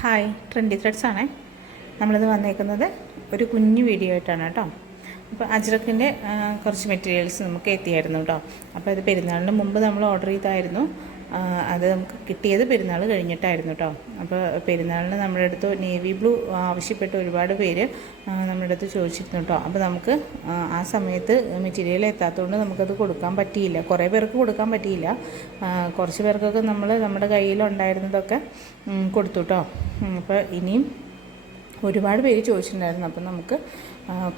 Hi, trendy threads ആണേ. നമ്മളിത് വന്നേക്കുന്നത് ഒരു കുഞ്ഞു വീഡിയോ ആയിട്ടാണ് കേട്ടോ. അപ്പോൾ അജ്രക്കിൻ്റെ കുറച്ച് മെറ്റീരിയൽസ് നമുക്ക് എത്തിയായിരുന്നു കേട്ടോ. അപ്പോൾ ഇത് പെരുന്നാളിന് മുമ്പ് നമ്മൾ ഓർഡർ ചെയ്തായിരുന്നു. അത് നമുക്ക് കിട്ടിയത് പെരുന്നാൾ കഴിഞ്ഞിട്ടായിരുന്നു കേട്ടോ. അപ്പോൾ പെരുന്നാളിന് നമ്മുടെ അടുത്ത് നേവി ബ്ലൂ ആവശ്യപ്പെട്ട് ഒരുപാട് പേര് നമ്മുടെ അടുത്ത് ചോദിച്ചിരുന്നു കേട്ടോ. അപ്പോൾ നമുക്ക് ആ സമയത്ത് മെറ്റീരിയൽ എത്താത്തതുകൊണ്ട് നമുക്കത് കൊടുക്കാൻ പറ്റിയില്ല. കുറേ പേർക്ക് കൊടുക്കാൻ പറ്റിയില്ല. കുറച്ച് പേർക്കൊക്കെ നമ്മുടെ കയ്യിലുണ്ടായിരുന്നതൊക്കെ കൊടുത്തു കേട്ടോ. അപ്പോൾ ഇനിയും ഒരുപാട് പേര് ചോദിച്ചിട്ടുണ്ടായിരുന്നു. അപ്പം നമുക്ക്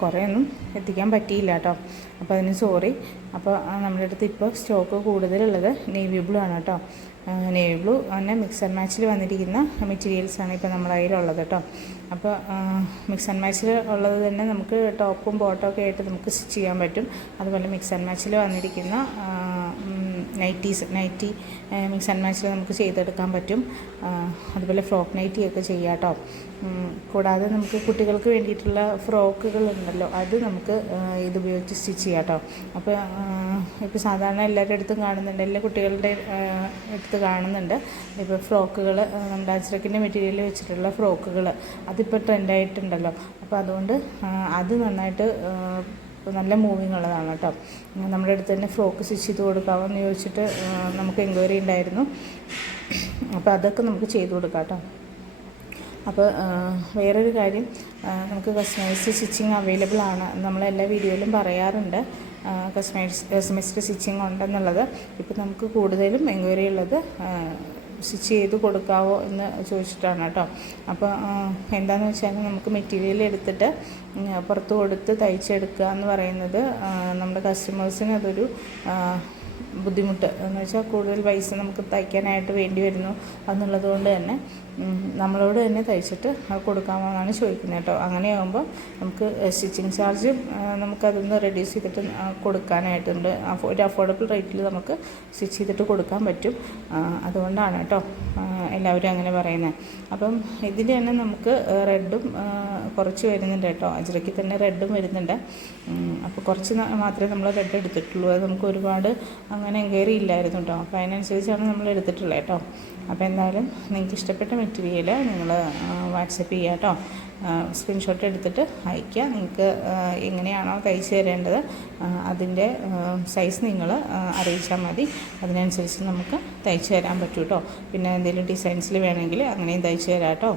കുറേയൊന്നും എത്തിക്കാൻ പറ്റിയില്ല കേട്ടോ. അപ്പോൾ അതിന് സോറി. അപ്പോൾ നമ്മുടെ അടുത്ത് ഇപ്പോൾ സ്റ്റോക്ക് കൂടുതലുള്ളത് നേവി ബ്ലൂ ആണ് കേട്ടോ. നേവി ബ്ലൂ തന്നെ മിക്സ് ആൻഡ് മാച്ചിൽ വന്നിരിക്കുന്ന മെറ്റീരിയൽസാണ് ഇപ്പോൾ നമ്മുടെ കയ്യിലുള്ളത് കേട്ടോ. അപ്പോൾ മിക്സ് ആൻഡ് മാച്ചിൽ ഉള്ളത് തന്നെ നമുക്ക് ടോപ്പും ബോട്ടമൊക്കെ ആയിട്ട് നമുക്ക് സ്റ്റിച്ച് ചെയ്യാൻ പറ്റും. അതുപോലെ മിക്സ് ആൻഡ് മാച്ചിൽ വന്നിരിക്കുന്ന നൈറ്റി മിക്സ് ആൻഡ് മാച്ചിൽ നമുക്ക് ചെയ്തെടുക്കാൻ പറ്റും. അതുപോലെ ഫ്രോക്ക് നൈറ്റിയൊക്കെ ചെയ്യാം കേട്ടോ. കൂടാതെ നമുക്ക് കുട്ടികൾക്ക് വേണ്ടിയിട്ടുള്ള ഫ്രോക്കുകളുണ്ടല്ലോ, അത് നമുക്ക് ഇതുപയോഗിച്ച് സ്റ്റിച്ച് ചെയ്യാം കേട്ടോ. അപ്പോൾ ഇപ്പോൾ സാധാരണ എല്ലാവരുടെ അടുത്തും കാണുന്നുണ്ട്, എല്ലാ കുട്ടികളുടെ അടുത്ത് കാണുന്നുണ്ട്. ഇപ്പോൾ ഫ്രോക്കുകൾ, നമ്മുടെ അജ്രക്കിൻ്റെ മെറ്റീരിയൽ വെച്ചിട്ടുള്ള ഫ്രോക്കുകൾ അതിപ്പോൾ ട്രെൻഡായിട്ടുണ്ടല്ലോ. അപ്പോൾ അതുകൊണ്ട് അത് നന്നായിട്ട് നല്ല മൂവിങ് ഉള്ളതാണ് കേട്ടോ. നമ്മുടെ അടുത്ത് തന്നെ ഫ്രോക്ക് സ്റ്റിച്ച് ചെയ്ത് കൊടുക്കാമോ എന്ന് ചോദിച്ചിട്ട് നമുക്ക് എൻക്വയറി ഉണ്ടായിരുന്നു. അപ്പോൾ അതൊക്കെ നമുക്ക് ചെയ്ത് കൊടുക്കാം കേട്ടോ. അപ്പോൾ വേറൊരു കാര്യം, നമുക്ക് കസ്റ്റമൈസ്ഡ് സ്റ്റിച്ചിങ് അവൈലബിൾ ആണ്. നമ്മളെല്ലാ വീഡിയോയിലും പറയാറുണ്ട് കസ്റ്റമൈസ്ഡ് സ്റ്റിച്ചിങ് ഉണ്ടെന്നുള്ളത്. ഇപ്പോൾ നമുക്ക് കൂടുതലും എൻക്വയറി ഉള്ളത് സ്റ്റിച്ച് ചെയ്ത് കൊടുക്കാവോ എന്ന് ചോദിച്ചിട്ടാണ് കേട്ടോ. അപ്പോൾ എന്താണെന്ന് വെച്ചാൽ നമുക്ക് മെറ്റീരിയൽ എടുത്തിട്ട് പുറത്ത് കൊടുത്ത് തയ്ച്ചെടുക്കുക എന്ന് പറയുന്നത് നമ്മുടെ കസ്റ്റമേഴ്സിന് അതൊരു ബുദ്ധിമുട്ട് എന്ന് വെച്ചാൽ കൂടുതൽ പൈസ നമുക്ക് തയ്ക്കാനായിട്ട് വേണ്ടി വരുന്നു എന്നുള്ളത് കൊണ്ട് തന്നെ നമ്മളോട് തന്നെ തയ്ച്ചിട്ട് കൊടുക്കാമോ എന്നാണ് ചോദിക്കുന്നത് കേട്ടോ. അങ്ങനെയാകുമ്പോൾ നമുക്ക് സ്റ്റിച്ചിങ് ചാർജ് നമുക്കതൊന്ന് റെഡ്യൂസ് ചെയ്തിട്ട് കൊടുക്കാനായിട്ടുണ്ട്. ഒരു അഫോർഡബിൾ റേറ്റിൽ നമുക്ക് സ്റ്റിച്ച് ചെയ്തിട്ട് കൊടുക്കാൻ പറ്റും. അതുകൊണ്ടാണ് കേട്ടോ എല്ലാവരും അങ്ങനെ പറയുന്നത്. അപ്പം ഇതിൽ തന്നെ നമുക്ക് റെഡും കുറച്ച് വരുന്നുണ്ട് കേട്ടോ. അജ്രക്കിൽ തന്നെ റെഡും വരുന്നുണ്ട്. അപ്പോൾ കുറച്ച് മാത്രമേ നമ്മൾ റെഡ് എടുത്തിട്ടുള്ളൂ. അത് നമുക്ക് ഒരുപാട് അങ്ങനെ എൻക്വയറി ഇല്ലായിരുന്നു കേട്ടോ. അപ്പോൾ അതിനനുസരിച്ചാണ് നമ്മൾ എടുത്തിട്ടുള്ളത് കേട്ടോ. അപ്പോൾ എന്തായാലും നിങ്ങൾക്ക് ഇഷ്ടപ്പെട്ട മെറ്റീരിയൽ നിങ്ങൾ വാട്സപ്പ് ചെയ്യുക കേട്ടോ. സ്ക്രീൻഷോട്ട് എടുത്തിട്ട് അയയ്ക്കുക. നിങ്ങൾക്ക് എങ്ങനെയാണോ തയ്ച്ച് തരേണ്ടത് അതിൻ്റെ സൈസ് നിങ്ങൾ അറിയിച്ചാൽ മതി. അതിനനുസരിച്ച് നമുക്ക് തയ്ച്ച് തരാൻ പറ്റും കേട്ടോ. പിന്നെ എന്തെങ്കിലും ഡിസൈൻസിൽ വേണമെങ്കിൽ അങ്ങനെയും തയ്ച്ച് തരാം കേട്ടോ.